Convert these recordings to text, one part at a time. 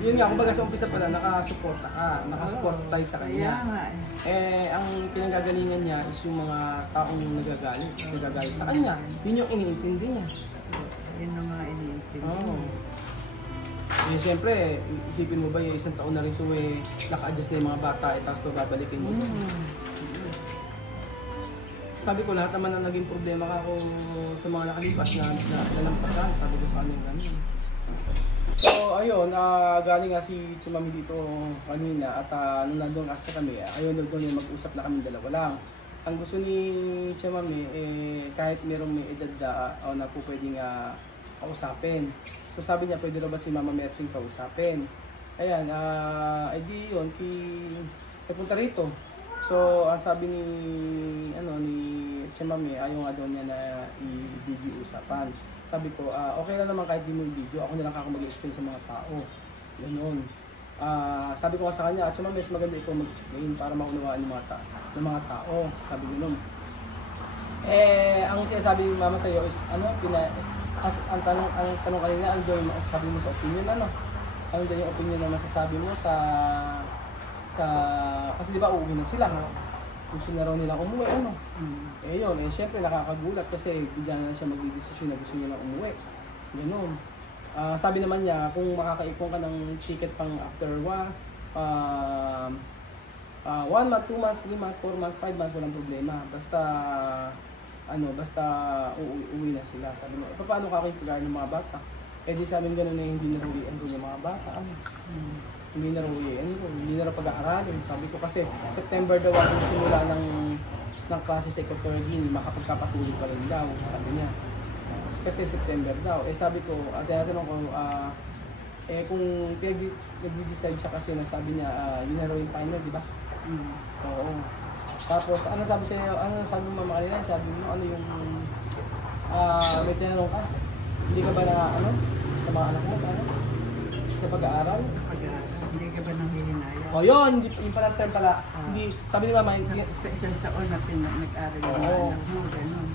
Yun nga, kumbaga sa umpisa pala, nakasuporta ka, nakasuporta tayo sa kanya. Ang pinanggagalingan niya is yung mga taong nagagalit sa kanya. Yun yung iniintindi niya. Yun ang mga iniintindi. Eh, siyempre, isipin mo ba yung isang taon na rin ito naka-adjust na yung mga bata, tapos babalikin mo. Sabi ko, lahat naman ang naging problema ka ko sa mga nakalipas na nalampasan. Sabi ko sa kanya gano'n. So, ayun, galing nga si Chimami dito kanina at nung nandun kasi kami, ayun, doon yung mag-usap na kami dalawa lang. Ang gusto ni Chimami, kahit merong may edad na po pwedeng kausapin. So, sabi niya, pwede raw ba si Mama Mersing kausapin? Ayan, di yun, punta rito. So, ang sabi ni Chimami, ayaw nga daw niya na i-video usapan. Sabi ko, okay lang naman kahit di mo i-video, ako na lang ako mag-explain sa mga tao. Ganun. Sabi ko nga sa kanya, Chimami, mas maganda ikaw mag-explain para maunawaan ng mga tao. Sabi ko nun. Ang sinasabi ni Mama sa'yo is, ang tanong kanina, ano daw yung masasabi mo sa opinion, ano daw yung opinion na masasabi mo kasi di ba uuwi na sila, gusto na raw nilang umuwi, yun, syempre nakakagulat kasi bigla na siya magdidesisyon na gusto niya lang umuwi, ganoon. Sabi naman niya, kung makakaipon ka ng ticket pang after 1 month, 2 months, 3 months, 4 months, 5 months, walang problema, basta uuwi na sila. Sabi niya, paano ka kayo ng mga bata? Di sabi gano'n na hindi na ruwian doon yung mga bata. Hindi na hindi na pag-aaralin. Sabi ko kasi September daw ang simula ng klase sa Equatorial, makapagkapatuloy pa rin daw, sabi niya. Kasi September daw. Sabi ko, tinatanong ko, kung nag-decide siya kasi nasabi niya, yun na raw yung final, di ba? Oo. Tapos, ano sabi sa'yo, sabi mo Mama kanina, sabi mo, ano yung, may tinanong ka, hindi ka ba na, sa mga anak mo, sa pag-aaral? Hindi ka ba nang hihinaya? Yun, yung pala term pala. Hindi, sabi ni Mama, sa isang taon na nag-aaral yung anak mo, gano'n.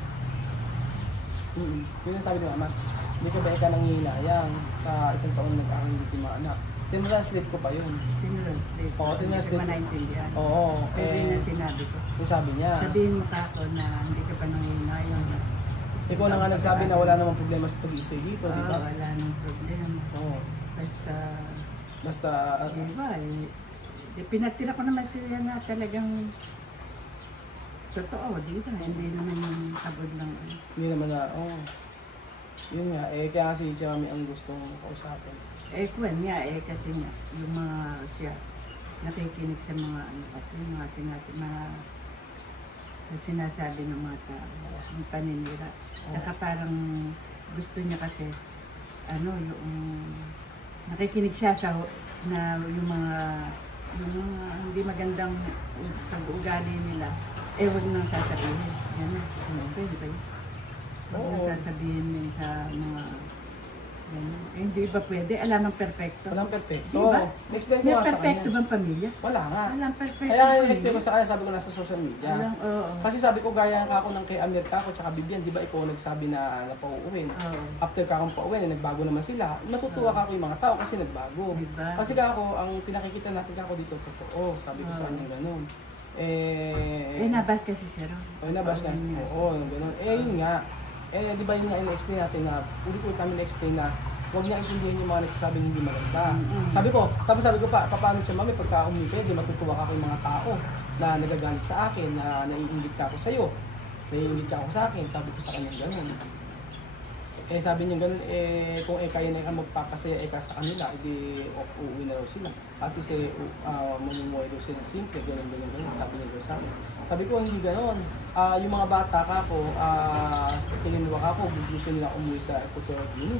Yun yung sabi ni Mama, hindi ka ba ikaw nang hihinayang sa isang taon na nag-aaral yung mga anak? Tinranslate ko pa yun. Tinranslate? Oo, tinranslate. Hindi ka maintindihan? Oo. Pwede na sinabi ko. Yung sabi niya. Sabihin mo ka ako na hindi ka pa nang hihinayang. Ikaw na nga nagsabi na wala namang problema sa pag-i-stay dito, di ba? Wala namang problema. Oo. Basta, diba, pinatira ko naman sila na talagang totoo, di ba? Hindi naman yung abod lang. Hindi naman na, yun nga, kaya kasi Chimami ang gustong kausapin. Kwan nga, kasi nga, yung mga siya, nakikinig sa mga kasi, mga sinasabi ng mga tao, yung paninira. Saka parang gusto niya kasi, yung nakikinig siya sa yung mga hindi magandang pag-uugali nila, wag nang sasabihin. Yan na. Pwede ba yun? Wag nang sasabihin nila sa mga hindi ba pwede? Alam ang perfecto. Walang perfecto. Diba? Explain ko May nga sa kanya. perfecto bang pamilya? Wala nga. Walang perfecto. Kaya nga explain ko sa kanya, sabi ko nasa social media. Oo. Kasi sabi ko, gaya ka ako ng kay Amir Kako tsaka Bibian, di ba ikaw nagsabi na napauuwin. After kakong pauuwin, nagbago naman sila. Natutuwa ka ako yung mga tao kasi nagbago. Diba? Kasi kako, ang pinakikita natin kako dito, totoo. Sabi ko sa kanya ganun. Nabas kasi siya ron. Nabas ka. Oo, ganun. Yun nga. Di ba yun nga in-explain natin na, ulit-ulit kami na-explain na huwag niya intindihin yung mga nagsasabi hindi maganda. Sabi ko pa, paano siya Mami, pagka umipay, di matutuwa ka yung mga tao na nagagalit sa akin, na naiingit ka ako sa'yo. Naiingit ka ako sa akin, sabi ko sa kanya gano'n. Sabi niya gano'n, kung kaya na magpapasaya ka sa kanila, uuwi na raw sila. At least, mamumuhay daw sila simple, gano'n, sabi niya daw sa akin. Sabi ko, hindi gano'n. Yung mga bata ka ko, tingin mo ka ko, gusto nila umuwi sa Equatorial Guinea.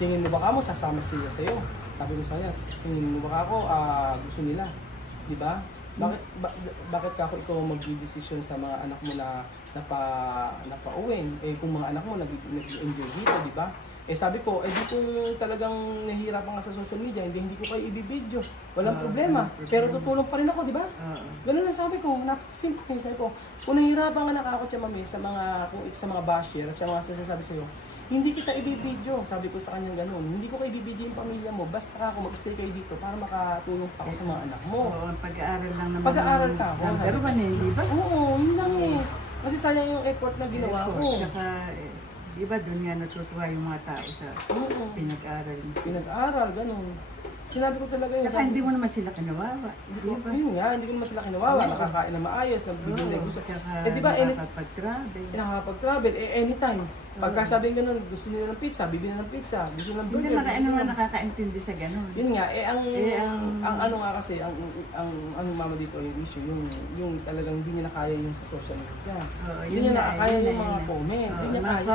Tingin mo ba ka mo, sasama sila sa'yo? Sabi ko sa kanya, tingin mo ba ako, gusto nila? Di ba? Bakit ka ako ikaw mag-decision sa mga anak mo na napauwin? Kung mga anak mo nag-enjoy dito, di ba? Sabi ko, di kung talagang nahihirapan ka sa social media, hindi ko kayo ibibidyo. Walang problema. Pero tutulong pa rin ako, di ba? Ganun lang sabi ko, napakasimple. Sabi ko, kung nahihirapan ka na ako, Chimami, sa mga basher at sa mga sasasabi sa'yo, hindi kita ibibidyo. Sabi ko sa kanya ganun, hindi ko kayo ibibidyo yung pamilya mo, basta ako mag-stay kayo dito para makatulong pa ako sa mga anak mo. Oo, pag-aaral lang naman. Pag-aaral ka ako. Pero ba di ba? Oo, yun lang eh. Kasi sayang yung effort na ginawa ko. Saka, di ba doon nga natutuwa yung mga tao sa pinag-aaral mo. Pinag-aaral, ganun. Sinabi ko talaga yun. Saka hindi mo naman sila kinawawa. Di ba? Yun nga, hindi ko naman sila kinawawa. Nakakain na maayos, nagbibigay na gusto. Di ba, nakakapag-travel. Nakakapag-travel, anytime. Pagka sabihin ganun, gusto nila ng pizza, bibili ng pizza. Gusto ng Hindi naman nakakaintindi sa ganun. Yun nga, ang ano nga kasi, ang mama dito, yung issue, yung talagang hindi niya na kaya yung sa social media. Hindi niya na kaya yung mga comment. Hindi niya kaya.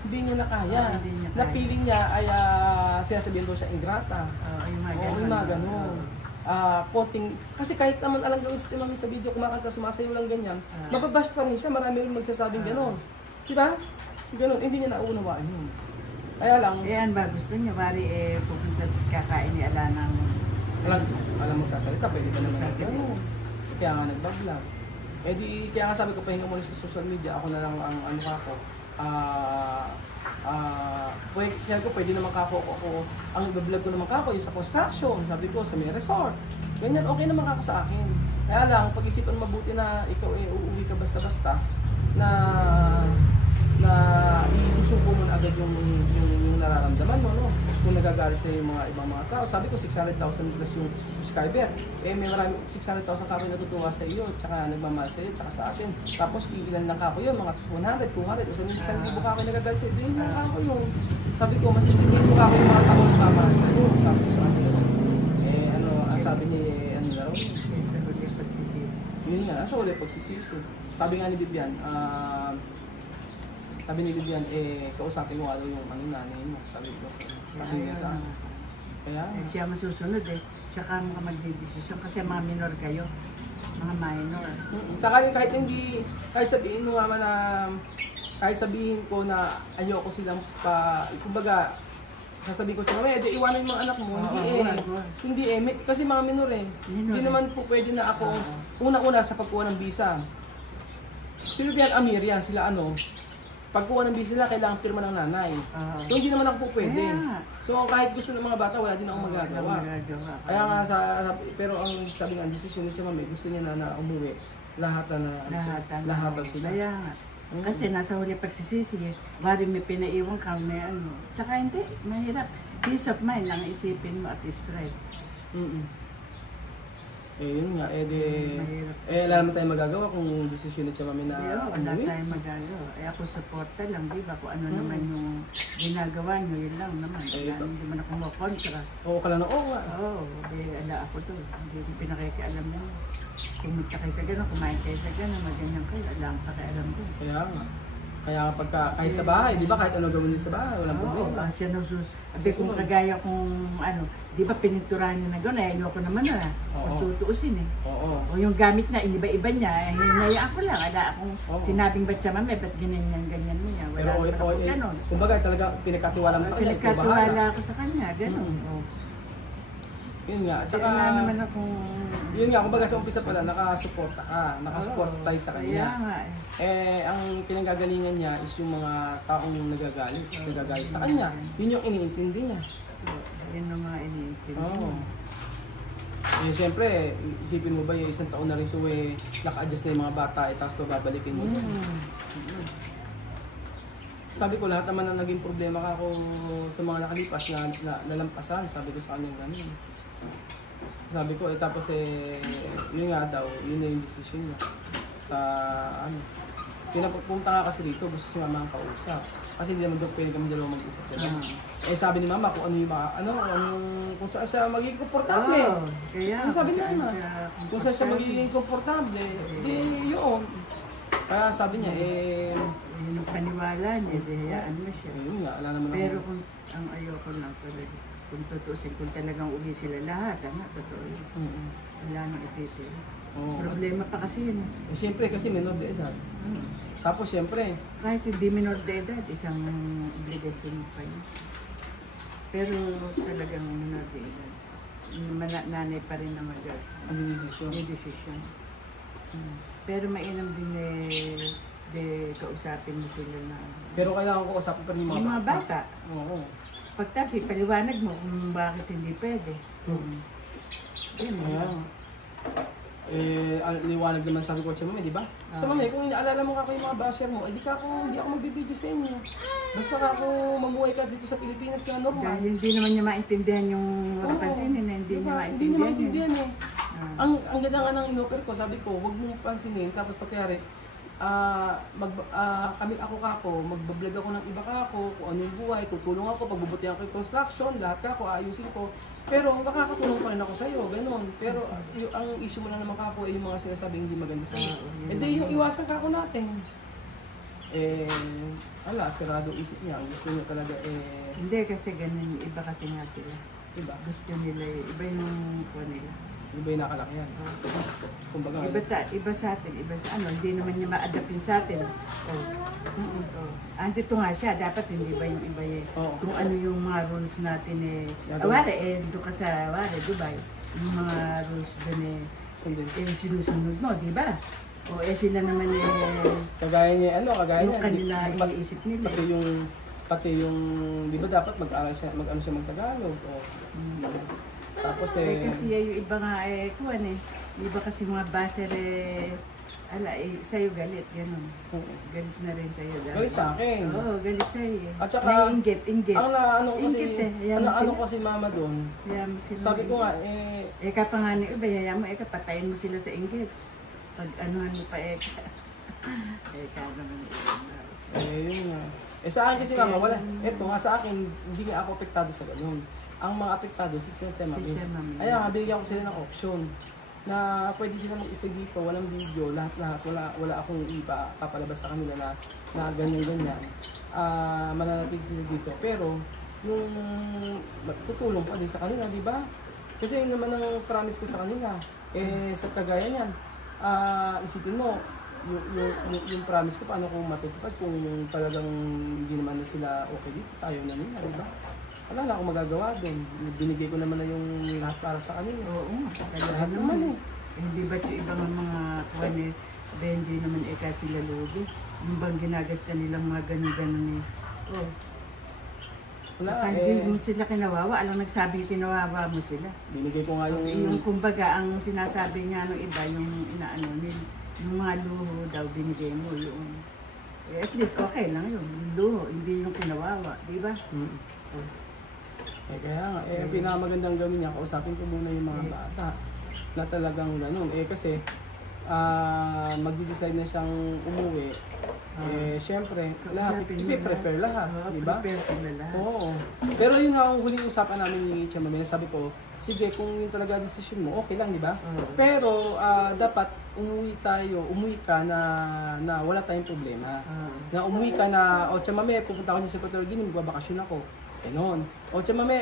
Hindi niya na kaya. Na feeling niya ay sinasabihin daw siya ingrata. Yung mga ganun. Konting, kasi kahit naman alam gawin si mami sa video, kumakanta, sumasayo lang ganyan, mababash pa rin siya, marami rin magsasabing gano'n. Diba? Ganun, hindi niya naunawaan yun. Kaya lang, Ayan ba, gusto niya, bari pupunta at kakain ni Alanang. alam magsasalita, pwede ba naman gano'n? Kaya nga nagbablog. Kaya nga sabi ko, pahinga muna sa social media, ako na lang ang ano ako, pwede naman ako, ang i-vlog ko naman ako, yung sa construction, sabi ko, sa may resort. Ganyan, okay naman ako sa akin. Kaya lang, pag-isipan mabuti na ikaw uuwi ka basta-basta, na isusuko mo na agad yung nararamdaman mo, no? Kung nagagalit sa'yo yung mga ibang mga tao. Sabi ko, 600,000 plus yung subscriber. May marami, 600,000 ka rin natutuwa sa iyo, tsaka nagmamahal sa iyo, tsaka sa atin. Tapos, ilan lang kako yun, mga 100, 200, o sabi, 1,000 ka rin nagagalit sa iyo, din lang kako yun. Sabi ko, mas hindi ko kako yung mga tao nagmamahal sa iyo. Sabi ko sa kanila. Ang sabi niya, ano na raw? Sa huli pagsisisi. Yun nga, sa huli pagsisisi. Sabi nga ni Bibian, kausapin mo yung nanay mo. Sabi ko niya sa akin. Kaya siya masusunod siya ka mga magdidesisyon kasi mga minor kayo. Mga minor. Saka kahit sabihin mo naman na, kahit sabihin ko na ayoko silang kumbaga, sasabihin ko siya, iwanan yung mga anak mo. Hindi kasi mga minor Hindi naman po pwede na ako, una-una sa pagkuha ng visa. Sino yan, Amir yan, sila pagkuha ng visa nila, kailangan pirma ng nanay. So hindi naman ako po pwede. So kahit gusto ng mga bata, wala din akong magagawa. Kaya nga, pero ang sabi nga, desisyon ni Mami, gusto niya na umuwi. Lahat sila. Kaya nga. Kasi nasa huli pagsisisi, bari may pinaiwan ka, may ano. Tsaka hindi, mahirap. Peace of mind lang isipin mo at stress. Yun nga, wala naman tayong magagawa kung desisyon ni Mami na wala tayong magagawa. Ako supporta lang, di ba? Kung ano naman yung ginagawa nyo, yun lang naman. Hindi man ako makontra. Oo ka lang na, nga. Ala ako to. Hindi ko pinakikialam nyo. Pumunta kayo sa gano'n, kumain kayo sa gano'n, maganyan kayo. Ala ang pakialam ko. Kaya nga. Kaya kahit sa bahay, di ba kahit ano gawin din sa bahay, walang problema. Siya sabi kung kagaya kung di ba pininturahan niya na gano'n, ayoko naman tutuusin O yung gamit na, iba-iba niya, hinayaan ko lang, ala akong sinabing ba't siya Mami, ba't ganyan mo niya, wala ako gano'n. Kumbaga talaga pinagkatiwala mo sa kanya, pinagkatiwala ako sa kanya, gano'n. Yun nga, at saka, yun nga, kumbaga sa umpisa pala, nakasuporta tayo sa kanya. Ang pinanggagalingan niya is yung mga taong nagagalit sa kanya. Yun yung iniintindi niya. Yun yung mga iniintindi. Siyempre, isipin mo ba yung isang taon na rin ito naka-adjust na yung mga bata, tapos babalikin mo. Sabi ko, lahat naman na naging problema ka kung sa mga nakalipas na nalampasan. Sabi ko sa kanya gano'n. Sabi ko, tapos yun nga daw, yun na yung decision niya. Pinapunta nga kasi dito, gusto si Mama ang kausap. Kasi hindi naman daw pwede kami dalawa mag-usap. Sabi ni Mama kung kung saan siya magiging komportable. Kung sabi niya naman, kung saan siya magiging komportable, yun. Kaya sabi niya, yung paniwala niya, hayaan mo siya. Yun nga, ala naman. Pero kung ang ayoko lang talaga, kung tutusin, kung talagang uli sila lahat, totoo yun. Wala nang ititin. Problema pa kasi yun. Siyempre, kasi minor de edad. Tapos siyempre, kahit hindi minor de edad, isang obligation pa yun. Pero talagang minor de edad. Nanay pa rin na may desisyon. Pero mainam din de kausapin mo sila na. Pero kailangan ko usapin pa rin yung Yung mga bata. Oo. Pagtas, ipaliwanag mo kung bakit hindi pwede. Yun, Ayan. Liwanag naman sabi ko, Mami, di ba? So, Mami, kung inaalala mo ka yung mga basher mo, hindi ako magbibideo sa inyo. Basta ka ako mamuhay ka dito sa Pilipinas na normal. Dahil hindi naman niya maintindihan yung pansinin, hindi niya maintindihan eh. Ang ganda nga ng inoffer ko, sabi ko, huwag mong pansinin, tapos pagkayari, magbablog ako ng iba kako, kung ano yung buhay, tutulong ako, pagbubutihan ko yung construction, lahat kako, ayusin ko. Pero makakatulong pa rin ako sa'yo, ganun. Pero ang issue mo na naman kako ay yung mga sinasabing hindi maganda sa'yo. Di yung iwasan kako natin. Sirado isip niya. Ang gusto niya talaga Hindi kasi ganun, iba kasi nga sila. Iba? Gusto nila, iba yung po nila. Iba yung nakalakyan. Kumbaga, iba sa atin, hindi naman niya ma-adapt yun sa atin. Andito nga siya, dapat hindi ba yung iba kung ano yung mga rules natin doon ka sa, Dubai, yung mga rules doon sinusunod mo, di ba? Sila naman kagaya niya, yung kanila iniisip nila. Pati yung, di ba dapat mag-aral siya, mag-Tagalog? Tapos kasi yung iba nga iba kasi mga baser sa'yo galit, gano'n. Galit na rin sa'yo. Galit sa akin. Oo, galit sa'yo. At saka, inggit. Ang ano kasi mama doon, sabi ko nga, eka pa nga ni iba, hayaan mo, patayin mo sila sa inggit. Pag anuhan mo pa, eka naman. Yun nga. Sa akin kasi mama, wala. Eto nga sa akin, hindi nga ako apektado sa ganun. Ang mga apektado, si Tia Mami. Ayan, bigyan ko sila ng option na pwede sila mag-stay dito, walang video, lahat-lahat, wala akong papalabas sa kanila na ganyan-ganyan. Mananatili sila dito. Pero, yung tutulong pa din sa kanila, di ba? Kasi yun naman ang promise ko sa kanila. Sa kagaya niyan, isipin mo, yung promise ko, paano kung matutupad kung talagang hindi naman na sila okay dito, tayo na nila, di ba? Wala na akong magagawa doon. Binigay ko naman na yung lahat para sa kanila. Oo, lahat naman Hindi ba't yung ibang mga hindi naman sila logo? Yung bang ginagasta nilang mga ganun-ganun Wala hindi mo sila kinawawa. Alam nagsabi kinawawa mo sila. Binigay ko nga yung kumbaga, ang sinasabi nga ng iba, yung yung mga luho daw binigay mo. At least okay lang yun. Yung luho, hindi yung kinawawa. Di ba? Kaya nga, pinakamagandang gawin niya, kausapin ko muna yung mga bata na talagang ganun. Kasi, mag-decide na siyang umuwi. Syempre, lahat, i-prepare lahat, di ba? Oo. Pero yun nga ang huling usapan namin ni Tia Mami, sabi ko, sige, kung yun talaga decision mo, okay lang, di ba? Pero, dapat umuwi ka na wala tayong problema. Na umuwi ka na, Tia Mami, pupunta ako sa Equatorial Guinea, magbabakasyon ako. Ganon. Tia Mami,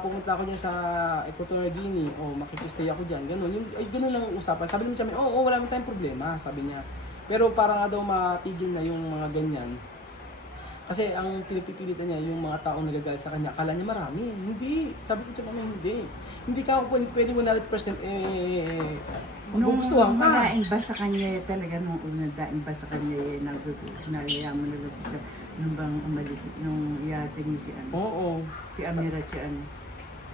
pupunta ako niya sa Equatorial Guinea, makikistay ako dyan, ganon. Ganon ang usapan. Sabi ni Tia Mami, wala naman tayong problema, sabi niya. Pero para nga daw matigil na yung mga ganyan. Kasi ang pinipilitan niya, yung mga taong nagagalit sa kanya, akala niya marami. Hindi. Sabi ko Tia Mami, hindi. Hindi ka ako pwede 100% magugustuhan ka. Nung malaing ba sa kanya talaga, nung unadaing ba sa kanya, nalayaman na siya. Nung bang umalis, nung iyating niyo si Oo. Si Amira si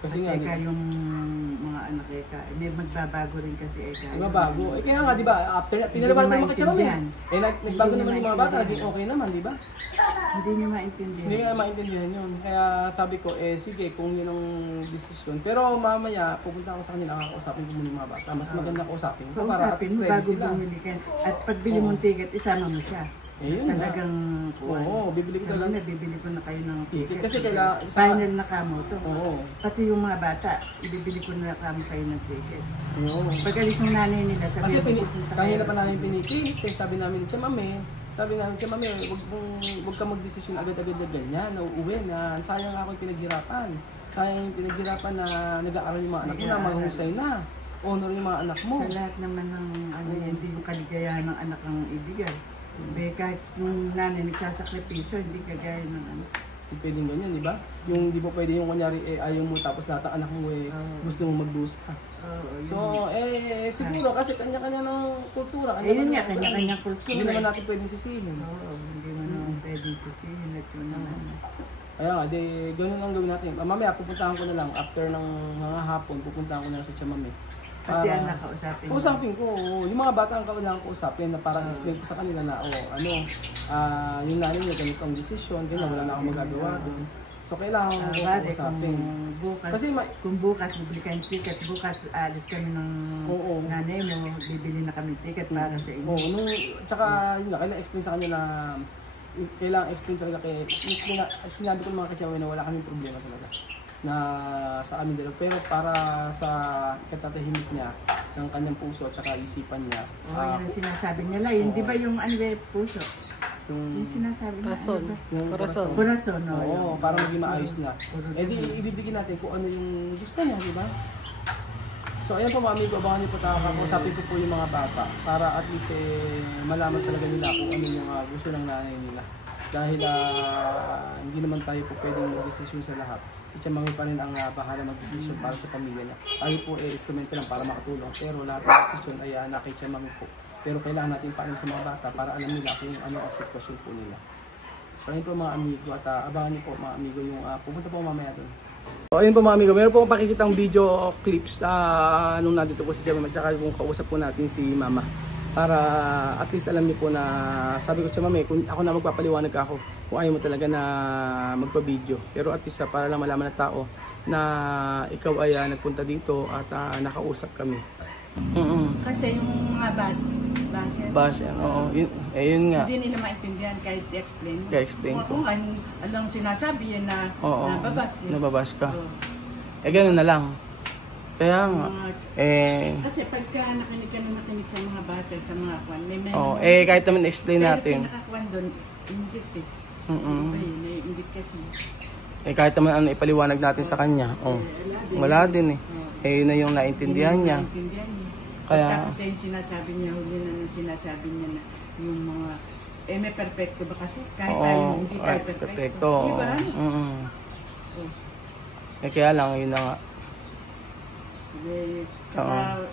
Kasi nga, yung mga anak may magbabago rin kasi magbabago. Kaya nga, di ba, after, pinalaban naman ka Tia Mami. Nagbago naman yung mga bata, naging okay naman, di ba? Hindi niya maintindihan. Hindi niya maintindihan yun. Kaya sabi ko, sige, kung yun ang decision. Pero mamaya, pupunta ako sa kanila, kakausapin ko muna yung mga bata. Mas maganda kausapin ko para at least ready sila. At pag bili mong ticket, isama mo siya. Talagang bibili ko talaga. Bibili ko na kayo ng ticket. Kasi final na kamo to. Pati yung mga bata, ibibili ko na kamo kayo ng ticket. Pag alis ng nanay nila, kasi kanina pa namin pinipilit. Sabi namin, Tia Mami, huwag ka mag-desisyon agad-agad na ganyan, na uuwi, na sayang ako yung pinaghirapan. Sayang yung pinaghirapan na nag-aaral yung mga anak mo na mahusay na. Honor yung mga anak mo. Sa lahat naman ng hindi yung kaligayahan ng anak ang ibigay. Kahit yung nanay nagsasakripisyo, hindi kagaya ng Hindi pwedeng ganyan, di ba? Yung di ba pwede yung kunyari, ayaw mo tapos lahat ng anak mo gusto mo magdusa. So, siguro kasi kanya-kanya ng kultura. Ayun nga, kanya-kanya kultura. Hindi naman natin pwedeng sisihin. Hindi mo naman pwedeng sisihin at yun naman. Kaya nga, ganun ang gawin natin. Mamaya, pupuntahan ko na lang. After ng mga hapon, pupuntahan ko na lang sa Chamame. Pati anak, kausapin mo. Kausapin ko. Yung mga bata ang kailangan ko usapin na parang explain ko sa kanila na, yung nanay niya, ganito ang desisyon, ganyan, wala na akong magagawa doon. So, kailangan ko usapin. Kung bukas, bibili ka yung ticket, bukas alis kami ng nanay mo, bibili na kami ticket para sa inyo. Tsaka, yun nga, kailangan explain sa kanila na kailangan explain talaga sinabi ko ng mga kachawa na wala kaming problema talaga na sa amin dalawa, pero para sa katatahimik niya ng kanyang puso at saka isipan niya. Yun ang sinasabi niya lang, di ba yung puso? Yung sinasabi niya, corazon. Oo, para maging maayos na. Di ibibigay natin kung ano yung gusto niya, di ba? So ayan po mga amigo, abangan niyo po kakausapin ko po yung mga bata para at least malaman talaga nila kung ano yung gusto ng nanay nila. Dahil hindi naman tayo po pwedeng mag-desisyon sa lahat. Si Chamame pa rin ang bahala mag-desisyon para sa pamilya niya. Tayo po instrumento lang para makatulong. Pero lahat ng desisyon ay na kay Chamame po. Pero kailangan natin paalam sa mga bata para alam nila kung ano ang sitwasyon po nila. So ayun po mga amigo at abangan niyo po mga amigo yung pupunta po mamaya doon. So ayun po mga amigo, meron po akong pakikitang video clips nung nandito po si Chamame at saka kung kausap po natin si Mama. Para at least alam niyo po na sabi ko Chamame, kung ako na magpapaliwanag ako kung ayaw mo talaga na magpa-video. Pero at least para lang malaman ng tao na ikaw ay nagpunta dito at nakausap kami. Kasi yung mga bus yan, oo. Yun nga. Hindi nila maintindihan kahit i-explain mo. I-explain ko. Kung anong sinasabi yun na nababas. Nababas ka. Ganun na lang. Kaya nga. Kasi pagka nakinig ka na nakinig sa mga bata, sa mga kwan, kahit naman explain natin. Pero pinakakwan doon, ingit ingit kasi. Kahit naman ipaliwanag natin sa kanya. Wala din yun na yung naintindihan niya. Kaya tapos yung sinasabi niya, huli na sinasabi niya na yung mga, may perfecto ba kasi? Kahit tayo, hindi tayo perfecto. Diba? Kaya lang, yun na nga. Kaya